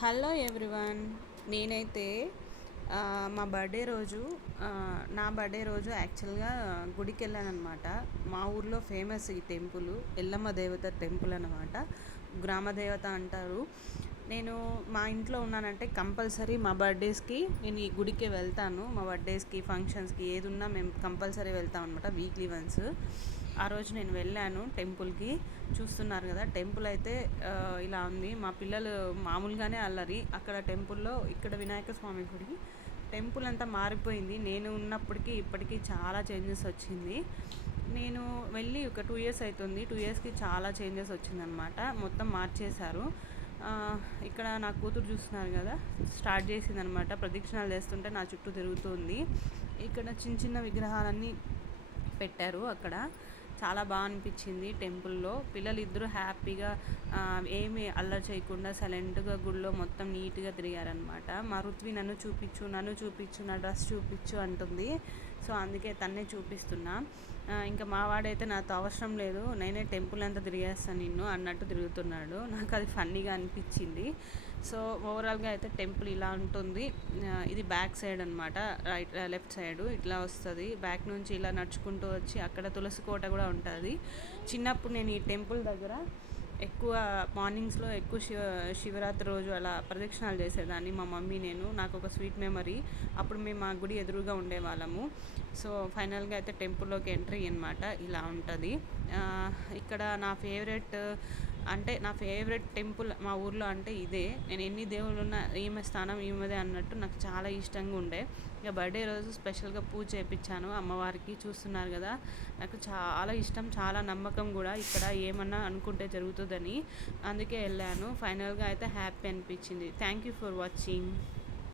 Hello everyone. నేనైతే మా birthday రోజు నా బర్త్డే రోజు యాక్చువల్గా గుడికి వెళ్ళానమాట. మా ఊర్లో ఫేమస్ ఈ టెంపుల్ ఎల్లమ్మ దేవత టెంపుల్ అనమాట. గ్రామ దేవత అంటారు. నేను మా ఇంట్లో ఉన్నానంటే కంపల్సరీ మా బర్త్డేస్కి నేను ఈ గుడికి వెళ్తాను. మా బర్త్డేస్కి ఫంక్షన్స్కి ఏది ఉన్నా మేము కంపల్సరీ వెళ్తాం అనమాట, వీక్లీ వన్స్. ఆ రోజు నేను వెళ్ళాను టెంపుల్కి. చూస్తున్నారు కదా, టెంపుల్ అయితే ఇలా ఉంది. మా పిల్లలు మామూలుగానే అల్లరి అక్కడ టెంపుల్లో. ఇక్కడ వినాయక స్వామి గుడి. టెంపుల్ అంతా మారిపోయింది. నేను ఉన్నప్పటికీ ఇప్పటికీ చాలా చేంజెస్ వచ్చింది. నేను వెళ్ళి ఒక 2 ఇయర్స్ అవుతుంది. 2 ఇయర్స్కి చాలా చేంజెస్ వచ్చిందనమాట. మొత్తం మార్చేశారు. ఇక్కడ నా కూతురు చూస్తున్నారు కదా, స్టార్ట్ చేసిందనమాట. ప్రదక్షిణాలు చేస్తుంటే నా చుట్టూ తిరుగుతుంది. ఇక్కడ చిన్న చిన్న విగ్రహాలన్నీ పెట్టారు. అక్కడ చాలా బాగా అనిపించింది. టెంపుల్లో పిల్లలు ఇద్దరు హ్యాపీగా ఏమి అల్లరి చేయకుండా సైలెంట్గా గుడిలో మొత్తం నీట్గా తిరిగారనమాట. మా రుత్వి నన్ను చూపించు, నా డ్రెస్ చూపించు అంటుంది. సో అందుకే తన్నే చూపిస్తున్నా. ఇంకా మా వాడైతే నాతో అవసరం లేదు, నేనే టెంపుల్ అంతా తిరిగేస్తాను నిన్ను అన్నట్టు తిరుగుతున్నాడు. నాకు అది ఫన్నీగా అనిపించింది. సో ఓవరాల్గా అయితే టెంపుల్ ఇలా ఉంటుంది. ఇది బ్యాక్ సైడ్ అనమాట. లెఫ్ట్ సైడు ఇట్లా వస్తుంది. బ్యాక్ నుంచి ఇలా నడుచుకుంటూ వచ్చి అక్కడ తులసి కోట కూడా ఉంటుంది. చిన్నప్పుడు నేను ఈ టెంపుల్ దగ్గర ఎక్కువ మార్నింగ్స్లో ఎక్కువ శివరాత్రి రోజు అలా ప్రదక్షిణాలు చేసేదాన్ని మా మమ్మీ నేను. నాకు ఒక స్వీట్ మెమరీ. అప్పుడు మేము మా గుడి ఎదురుగా ఉండేవాళ్ళము. సో ఫైనల్గా అయితే టెంపుల్లోకి ఎంట్రీ అనమాట ఇలా ఉంటుంది. ఇక్కడ నా ఫేవరెట్ టెంపుల్ మా ఊర్లో అంటే ఇదే. నేను ఎన్ని దేవుళ్ళు ఉన్నా ఈమె స్థానం ఈమెదే అన్నట్టు నాకు చాలా ఇష్టంగా ఉండే. ఇక బర్త్డే రోజు స్పెషల్గా పూజ చేయించాను అమ్మవారికి. చూస్తున్నారు కదా, నాకు చాలా ఇష్టం, చాలా నమ్మకం కూడా ఇక్కడ ఏమన్నా అనుకుంటే జరుగుతుందని. అందుకే వెళ్ళాను. ఫైనల్గా అయితే హ్యాపీ అనిపించింది. Thank you for watching.